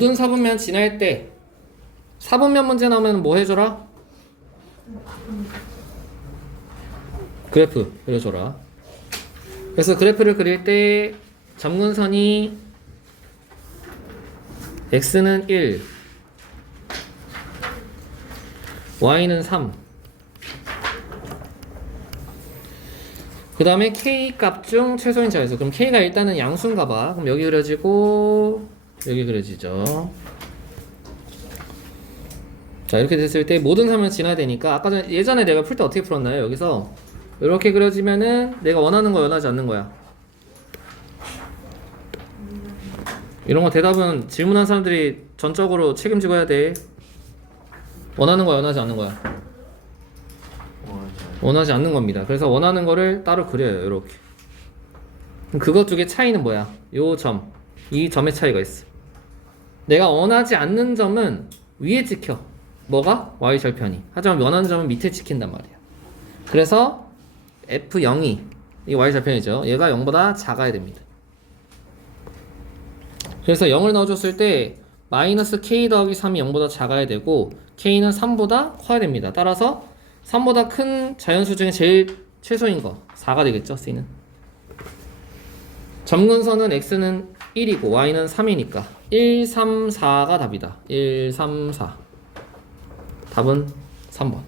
모든 사분면 지날 때 사분면 문제 나오면 뭐 해줘라? 그래프 그려줘라. 그래서 그래프를 그릴 때 점근선이 x는 1, y는 3. 그 다음에 k 값 중 최소인 자연수. 그럼 k가 일단은 양수인가 봐. 그럼 여기 그려지고 여기 그려지죠. 자 이렇게 됐을 때 모든 사면 지나야 되니까 아까 전 예전에 내가 풀 때 어떻게 풀었나요? 여기서 이렇게 그려지면은 내가 원하는 거 원하지 않는 거야. 이런 거 대답은 질문한 사람들이 전적으로 책임지고 해야 돼. 원하는 거야, 원하지 않는 거야? 원하지 않는 겁니다. 그래서 원하는 거를 따로 그려요, 이렇게. 그것 두 개 차이는 뭐야? 요 점, 이 점의 차이가 있어. 내가 원하지 않는 점은 위에 찍혀. 뭐가? y 절편이. 하지만 원하는 점은 밑에 찍힌단 말이야. 그래서 f0이 이 y 절편이죠. 얘가 0보다 작아야 됩니다. 그래서 0을 넣어줬을 때 마이너스 k 더하기 3이 0보다 작아야 되고 k는 3보다 커야 됩니다. 따라서 3보다 큰 자연수 중에 제일 최소인 거 4가 되겠죠, c는. 점근선은 x는 1이고 y는 3이니까 1, 3, 4가 답이다. 1, 3, 4. 답은 3번.